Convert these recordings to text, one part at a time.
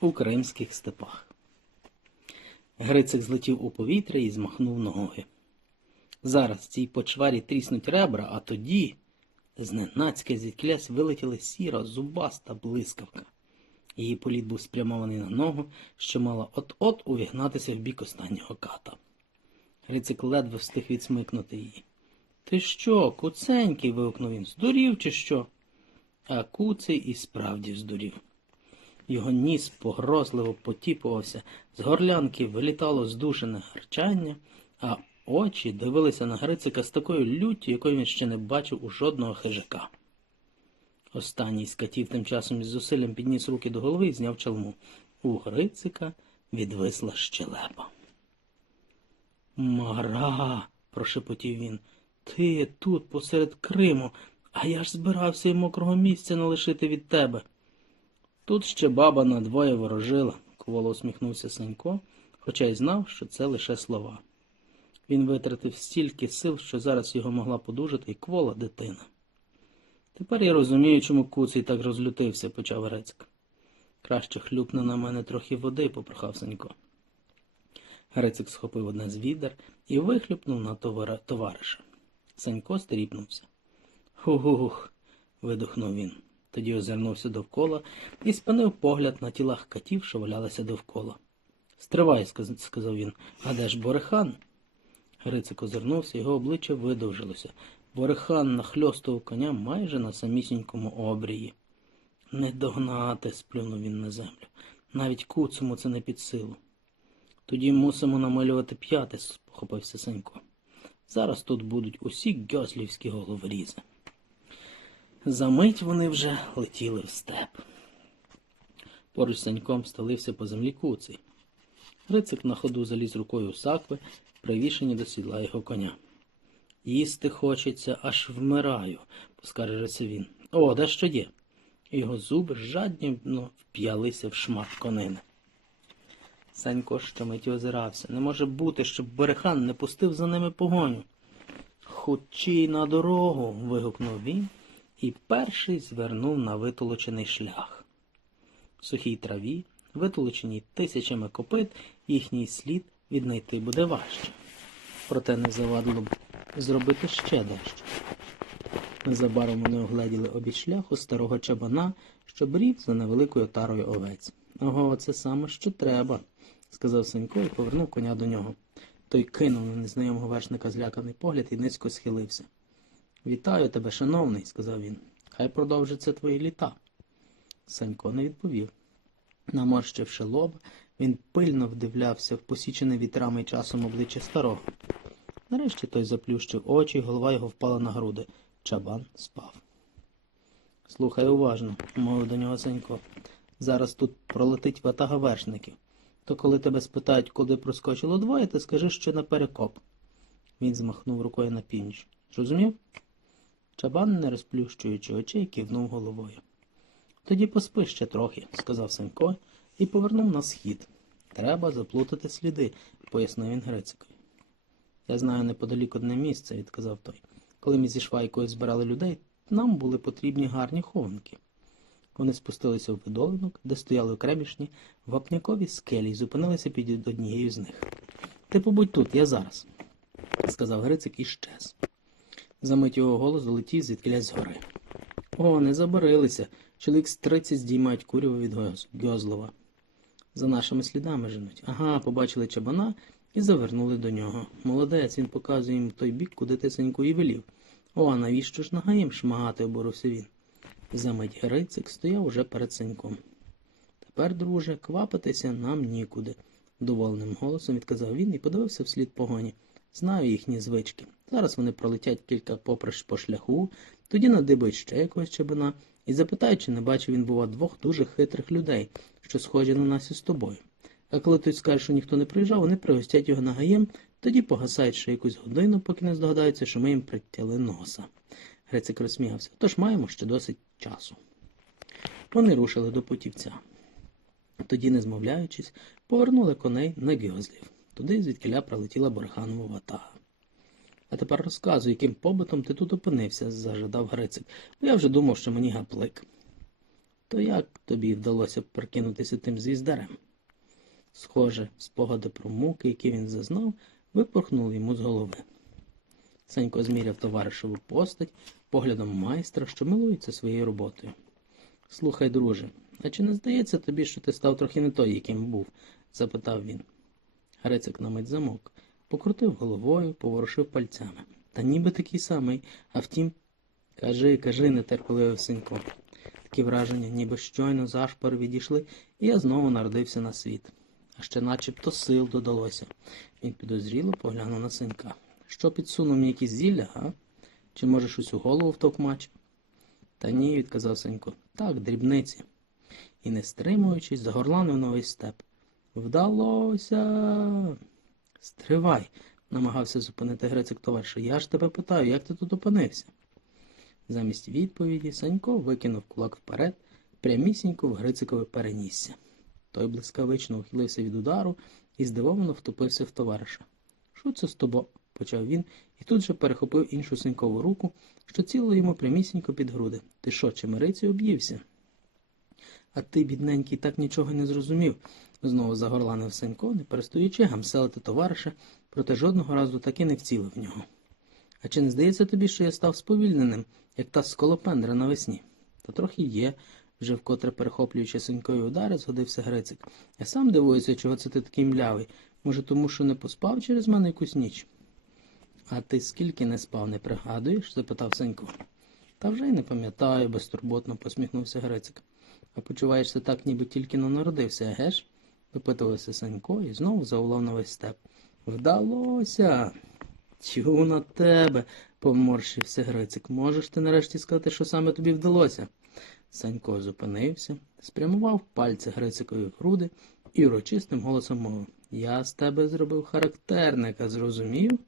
у кримських степах. Грицик злетів у повітря і змахнув ногою. Зараз цій почварі тріснуть ребра, а тоді зненацька звідклясь вилетіла сіра, зубаста блискавка. Її політ був спрямований на ногу, що мала от-от увігнатися в бік останнього ката. Грицик ледве встиг відсмикнути її. Ти що, куценький? вигукнув він. Здурів чи що? А куций і справді здурів. Його ніс погрозливо потіпувався, з горлянки вилітало здушене гарчання, а очі дивилися на Грицика з такою люттю, якої він ще не бачив у жодного хижака. Останній з катів тим часом із зусиллям підніс руки до голови і зняв чалму. У Грицика відвисла щелепа. Мара, прошепотів він, ти тут посеред Криму, а я ж збирався й мокрого місця налишити від тебе. Тут ще баба надвоє ворожила, кволо усміхнувся Санько, хоча й знав, що це лише слова. Він витратив стільки сил, що зараз його могла подужати і квола дитина. Тепер я розумію, чому куций так розлютився, почав Грецьк. Краще хлюпне на мене трохи води, попрохав Санько. Грицик схопив одне з відер і вихлюпнув на товариша. Санько стріпнувся. Хух, видухнув він. Тоді озирнувся довкола і спинив погляд на тілах катів, що валялися довкола. Стривай, сказав він, а де ж Борехан? Грицик озирнувся, його обличчя видовжилося. Борехан нахльостував коня майже на самісінькому обрії. Не догнати, сплюнув він на землю. Навіть куцому це не під силу. Тоді мусимо намалювати п'яте, похопився Санько. Зараз тут будуть усі гьослівські головорізи. Замить вони вже летіли в степ. Поруч з Саньком стелився по землі куций. Грицик на ходу заліз рукою у сакви, привішені до сідла його коня. Їсти хочеться, аж вмираю, поскаржився він. О, де що є? Його зуби жадібно вп'ялися в шмат конини. Санько щомиті озирався. Не може бути, щоб Берехан не пустив за ними погоню. Хучі на дорогу. вигукнув він і перший звернув на витолочений шлях. В сухій траві, витолоченій тисячами копит, їхній слід віднайти буде важче. Проте не завадило б зробити ще дещо. Незабаром вони огледіли обід шляху старого чабана, що брів за невеликою тарою овець. Ого, це саме що треба, сказав Санько і повернув коня до нього. Той кинув на незнайомого вершника зляканий погляд і низько схилився. Вітаю тебе, шановний, сказав він. Хай продовжаться твої літа. Санько не відповів. Наморщивши лоб, він пильно вдивлявся в посічене вітрами часом обличчя старого. Нарешті той заплющив очі, і голова його впала на груди. Чабан спав. Слухай уважно, мовив до нього Санько. Зараз тут пролетить ватага вершників. То коли тебе спитають, куди проскочило двоє, ти скажи, що на перекоп. Він змахнув рукою на північ. Зрозумів? Чабан, не розплющуючи очей, кивнув головою. Тоді поспи ще трохи, сказав Санько і повернув на схід. Треба заплутати сліди, пояснив він Грицикові. Я знаю неподалік одне місце, відказав той. Коли ми зі швайкою збирали людей, нам були потрібні гарні хованки. Вони спустилися в видолинок, де стояли окремішні вапнякові скелі і зупинилися під однією з них. Ти побудь тут, я зараз, сказав Грицик і щез. Замить його голос долетів звідкилясь згори. О, не забарилися. Чоловік з тридцять здіймають куряву від Гьоз- Гьозлова. За нашими слідами женуть. Ага, побачили чабана і завернули до нього. Молодець, він показує їм той бік, куди ти Саньку і велів. О, а навіщо ж нагаєм шмагати, оборовся він. Замить Грицик стояв уже перед Саньком. Тепер, друже, квапитися нам нікуди, доволеним голосом відказав він і подивився вслід погоні. Знаю їхні звички. Зараз вони пролетять кілька поприщ по шляху, тоді надибають ще якогось чабана і запитають, чи не бачив він, бува, двох дуже хитрих людей, що схожі на нас із тобою. А коли той скаже, що ніхто не приїжджав, вони пригостять його нагаєм, тоді погасають ще якусь годину, поки не здогадаються, що ми їм притяли носа. Грицик розсміявся. Тож маємо ще досить часу. Вони рушили до путівця. Тоді, не змовляючись, повернули коней на гьозлів, туди, звідкиля прилетіла Борханова ватага. А тепер розказуй, яким побитом ти тут опинився, зажадав Грицик, бо я вже думав, що мені гаплик. То як тобі вдалося прикинутися тим звіздарем? Схоже, спогади про муки, які він зазнав, випорхнули йому з голови. Сенько зміряв товаришеву постать поглядом майстра, що милується своєю роботою. Слухай, друже, а чи не здається тобі, що ти став трохи не той, яким був? запитав він. Грицик на мить замовк, покрутив головою, поворушив пальцями. Та ніби такий самий, а втім, кажи, кажи, нетерпеливий синько. Такі враження, ніби щойно зашпар відійшли, і я знову народився на світ. А ще начебто сил додалося. Він підозріло поглянув на синька. Що підсунув мені якісь зілля, га? Чи може щось у голову втовкмач? Та ні, відказав Сенько. Так, дрібниці. І, не стримуючись, загорланив новий степ. Вдалося. Стривай, намагався зупинити Грицик товариша. Я ж тебе питаю, як ти тут опинився? Замість відповіді Санько викинув кулак вперед, прямісінько в Грицикове перенісся. Той блискавично ухилився від удару і здивовано втопився в товариша. Що це з тобою? почав він і тут же перехопив іншу синькову руку, що цілила йому прямісінько під груди. Ти що, чимириці об'ївся? А ти, бідненький, так нічого не зрозумів, знову загорланив Сенько, не перестаючи гамселити товариша, проте жодного разу таки не вцілив в нього. А чи не здається тобі, що я став сповільненим, як та сколопендра навесні? Та трохи є, вже вкотре перехоплюючи синькові удари, згодився Грицик. Я сам дивуюся, чого це ти такий млявий. Може, тому що не поспав через мене якусь ніч? А ти скільки не спав, не пригадуєш? запитав Сенько. Та вже й не пам'ятаю, безтурботно посміхнувся Грицик. А почуваєшся так, ніби тільки но народився, еге ж? випитувався Санько і знову заулав на весь степ. Вдалося. Тю на тебе, поморщився Грицик. Можеш ти нарешті сказати, що саме тобі вдалося? Санько зупинився, спрямував пальці Грицикові груди і урочистим голосом мовив Я з тебе зробив характерника, зрозумів?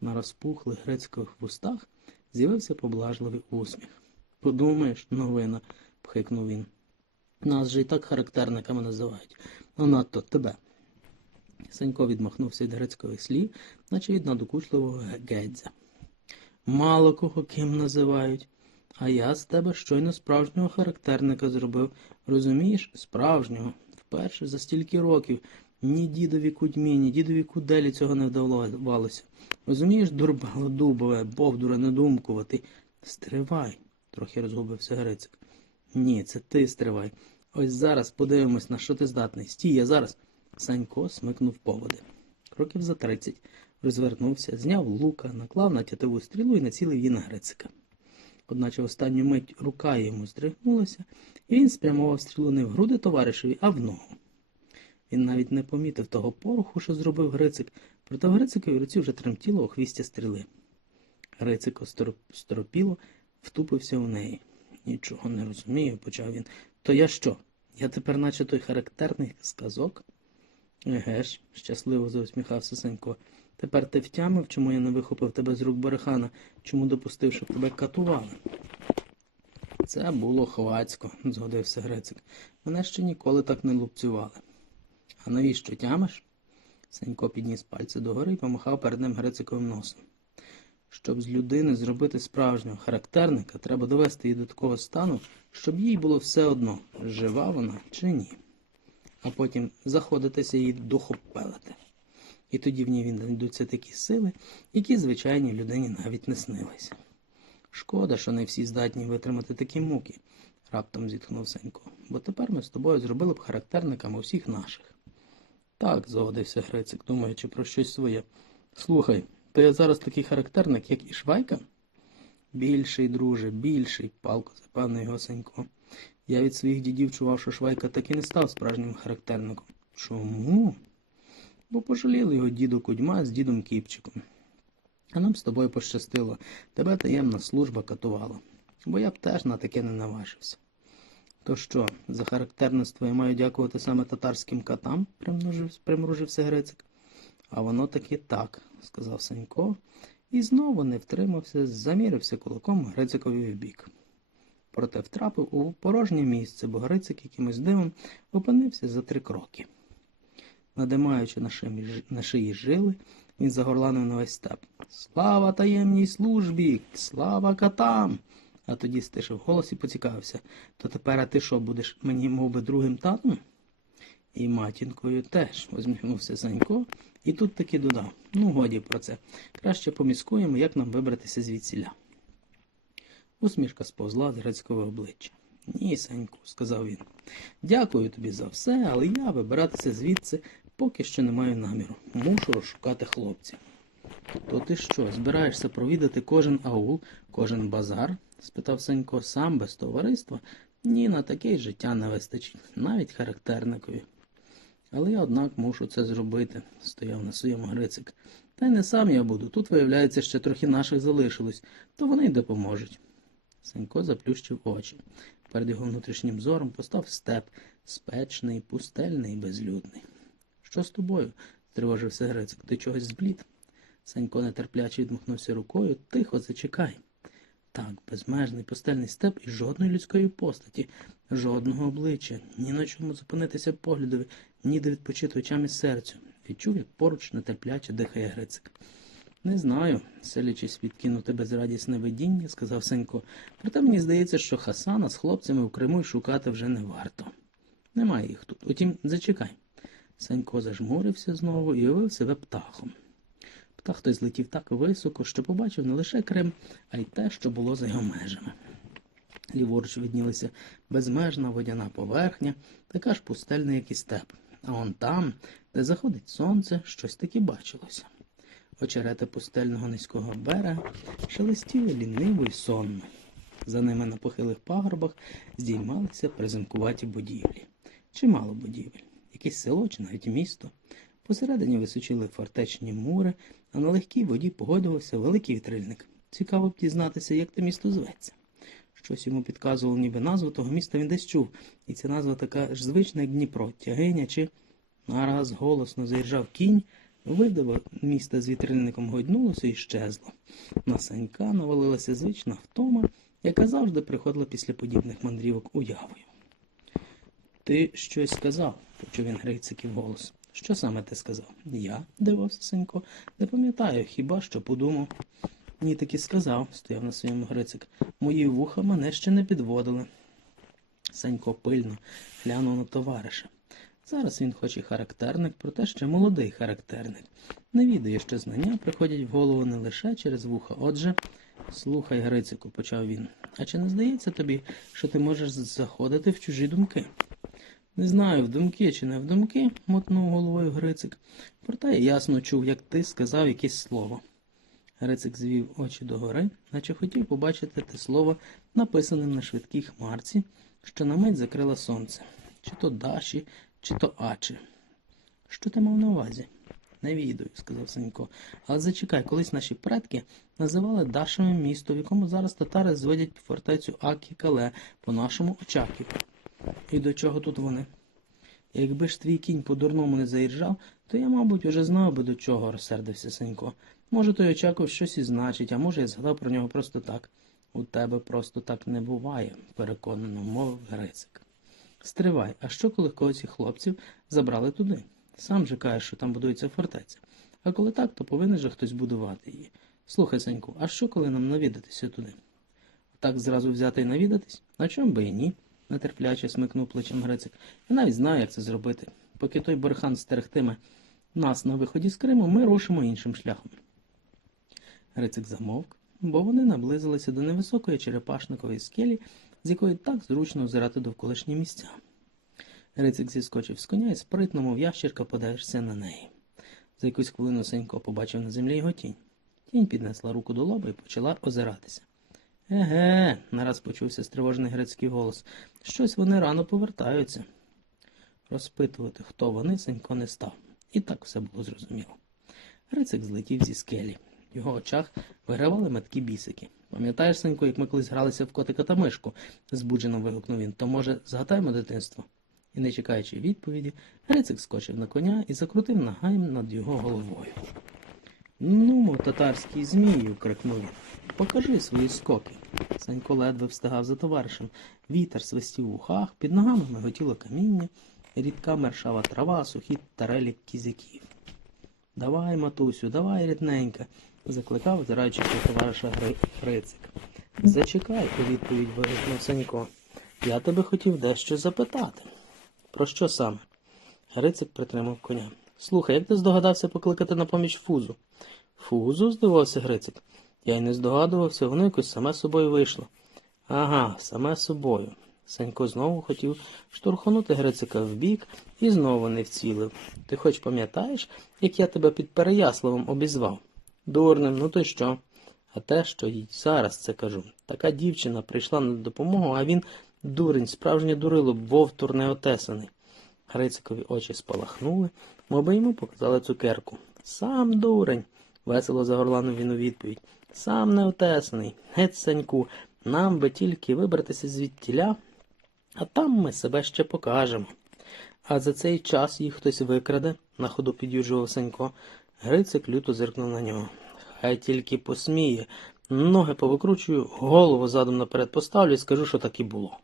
На розпухлих Грицькових вустах з'явився поблажливий усміх. Подумаєш, новина, пхикнув він. Нас же і так характерниками називають, а надто тебе. Санько відмахнувся від грецькових слів, наче від надокучливого гедзя. Мало кого ким називають, а я з тебе щойно справжнього характерника зробив. Розумієш, справжнього, вперше за стільки років. Ні дідові кудьмі, ні дідові куделі цього не вдавалося. Розумієш, дурбало дубове, бовдуре недумкувати. Стривай, трохи розгубився Грицик. Ні, це ти стривай. Ось зараз подивимось, на що ти здатний. Стій, я зараз. Санько смикнув поводи. Кроків за тридцять. Розвернувся, зняв лука, наклав на тятиву стрілу і націлив її на Грицика. Одначе останню мить рука йому здригнулася, і він спрямував стрілу не в груди товаришеві, а в ногу. Він навіть не помітив того пороху, що зробив Грицик, проте в Грициковій руці вже тремтіло у хвісті стріли. Грицик сторопіло втупився у неї. Нічого не розумію, почав він. То я що? Я тепер наче той характерний сказок? Еге ж, щасливо заусміхався Сенько. Тепер ти втямив, чому я не вихопив тебе з рук Берехана, чому допустив, щоб тебе катували. Це було хвацько, згодився Грицик. Мене ще ніколи так не лупцювали. А навіщо тямиш? Сенько підніс пальці догори і помахав перед ним Грициковим носом. Щоб з людини зробити справжнього характерника, треба довести її до такого стану, щоб їй було все одно, жива вона чи ні. А потім заходитися її духопелити. І тоді в ній віднайдуться такі сили, які звичайній людині навіть не снилися. Шкода, що не всі здатні витримати такі муки, раптом зітхнув Сенько, бо тепер ми з тобою зробили б характерниками усіх наших. Так, згодився Грицик, думаючи про щось своє. Слухай, то я зараз такий характерник, як і Швайка? Більший, друже, більший, палко запевнив його Сенько. Я від своїх дідів чував, що Швайка так і не став справжнім характерником. Чому? Бо пожаліли його діду Кудьма з дідом Кіпчиком. А нам з тобою пощастило, тебе таємна служба катувала, бо я б теж на таке не наважився. То що, за характерництво я маю дякувати саме татарським катам? примружився Грицик. А воно таки так, сказав Санько, і знову не втримався, замірився кулаком Грицикові в бік. Проте втрапив у порожнє місце, бо Грицик якимось дивом опинився за три кроки. Надимаючи на, шиї, на шиї жили, він загорланив на весь степ. Слава таємній службі! Слава катам! а тоді стишив голос і поцікавився. То тепер а ти що, будеш мені мов би, другим татом? І матінкою теж, усміхнувся Санько, і тут таки додав. Ну, годі про це. Краще поміскуємо, як нам вибратися звідсіля. Усмішка сповзла з грецького обличчя. Ні, Саньку, сказав він. Дякую тобі за все, але я вибиратися звідси поки що не маю наміру. Мушу розшукати хлопців. То ти що, збираєшся провідати кожен аул, кожен базар? спитав Санько, сам без товариства? Ні, на таке життя не вистачить, навіть характерникові. Але я, однак, мушу це зробити, стояв на своєму Грицик. Та й не сам я буду. Тут, виявляється, ще трохи наших залишилось, то вони й допоможуть. Санько заплющив очі. Перед його внутрішнім зором постав степ, спечний, пустельний, безлюдний. Що з тобою? стривожився Грицик. Ти чогось зблід? Санько нетерпляче відмахнувся рукою. Тихо, зачекай. Так, безмежний пустельний степ і жодної людської постаті, жодного обличчя, ні на чому зупинитися поглядові, ні де відпочити очам і серцю. Відчув, як поруч нетерпляче дихає Грицик. Не знаю, селячись відкинути безрадісне видіння, сказав Сенько. Проте мені здається, що Хасана з хлопцями у Криму й шукати вже не варто. Немає їх тут. Утім, зачекай. Санько зажмурився знову і уявив себе птахом. Птах той злетів так високо, що побачив не лише Крим, а й те, що було за його межами. Ліворуч виднілася безмежна водяна поверхня, така ж пустельна, як і степ. А он там, де заходить сонце, щось таки бачилося. Очерети пустельного низького берега шелестіли ліниво й сонно. За ними на похилих пагорбах здіймалися приземкуваті будівлі. Чимало будівель, якесь село чи навіть місто. Посередині височили фортечні мури, а на легкій воді погодився великий вітрильник. Цікаво б дізнатися, як те місто зветься. Щось йому підказувало, ніби назву того міста він десь чув, і ця назва така ж звична, як Дніпро, тягиня чи нараз голосно заїжджав кінь, видиво міста з вітрильником гойднулося і щезло. На санька навалилася звична втома, яка завжди приходила після подібних мандрівок уявою. Ти щось сказав, почув він Грициків голос. Що саме ти сказав? Я, дивився Сенько, не пам'ятаю, хіба що подумав. Ні, таки сказав, стояв на своєму Грицик. Мої вуха мене ще не підводили. Сенько пильно глянув на товариша. Зараз він хоч і характерник, проте ще молодий характерник. Не відає, що знання приходять в голову не лише через вуха. Отже, слухай, Грицику, почав він. А чи не здається тобі, що ти можеш заходити в чужі думки? Не знаю, в думки чи не в думки, мотнув головою Грицик. Проте я ясно чув, як ти сказав якесь слово. Грицик звів очі догори, наче хотів побачити те слово, написаним на швидкій хмарці, що на мить закрила сонце. Чи то Даші, чи то Ачі. Що ти мав на увазі? Не відаю, сказав Сенько. Але зачекай, колись наші предки називали Дашевим місто, в якому зараз татари зводять фортецю Акі Кале по нашому Очаків. І до чого тут вони? Якби ж твій кінь по-дурному не заїжджав, то я, мабуть, уже знав би до чого, розсердився Сенько. Може, той Очаков щось і значить, а може, я згадав про нього просто так. У тебе просто так не буває, переконано мовив Грицик. Стривай, а що коли когось із хлопців забрали туди? Сам же кажеш, що там будується фортеця. А коли так, то повинен же хтось будувати її. Слухай, Саньку, а що коли нам навідатися туди? Так зразу взяти і навідатись? На чому би і ні? Нетерпляче смикнув плечем Грицик. Я навіть знаю, як це зробити. Поки той Борхан стерегтиме нас на виході з Криму, ми рушимо іншим шляхом. Грицик замовк, бо вони наблизилися до невисокої черепашникової скелі, з якої так зручно озирати довколишні місця. Грицик зіскочив з коня і спритно, мов ящірка, подаєшся на неї. За якусь хвилину Сенько побачив на землі його тінь. Тінь піднесла руку до лоба і почала озиратися. Еге, нараз почувся стривожений грецький голос. Щось вони рано повертаються. Розпитувати, хто вони, Сенько не став. І так все було зрозуміло. Грицик злетів зі скелі. В його очах вигравали меткі бісики. Пам'ятаєш, Сенько, як ми колись гралися в котика та мишку? збуджено вигукнув він. То, може, згадаємо дитинство? І, не чекаючи відповіді, Грицик скочив на коня і закрутив нагаєм над його головою. Ну, татарський змію, крикнув він. Покажи свої скоки. Санько ледве встигав за товаришем. Вітер свистів в ухах, під ногами миготіло каміння, рідка мершава трава, сухі тарелі кізяків. Давай, матусю, давай, рідненька, закликав, озираючись до товариша Грицик. Зачекай, у відповідь вигукнув Санько. Я тебе хотів дещо запитати. Про що саме? Грицик притримав коня. Слухай, як ти здогадався покликати на поміч фузу? Фузу? здивувався Грицик. Я й не здогадувався, воно якось саме собою вийшло. Ага, саме собою. Санько знову хотів штурхнути Грицика вбік і знову не вцілив. Ти хоч пам'ятаєш, як я тебе під Переяславом обізвав? Дурним, ну то що? А те, що їй зараз це кажу. Така дівчина прийшла на допомогу, а він дурень, справжнє дурило, вовтур неотесаний. Грицикові очі спалахнули, мовби йому показали цукерку. Сам дурень, весело загорланув він у відповідь. Сам неотесаний, геть Саньку, нам би тільки вибратися звідтіля, а там ми себе ще покажемо. А за цей час їх хтось викраде, на ходу під'юджував Санько. Грицик люто зиркнув на нього. Хай тільки посміє. Ноги повикручую, голову задом наперед поставлю і скажу, що так і було.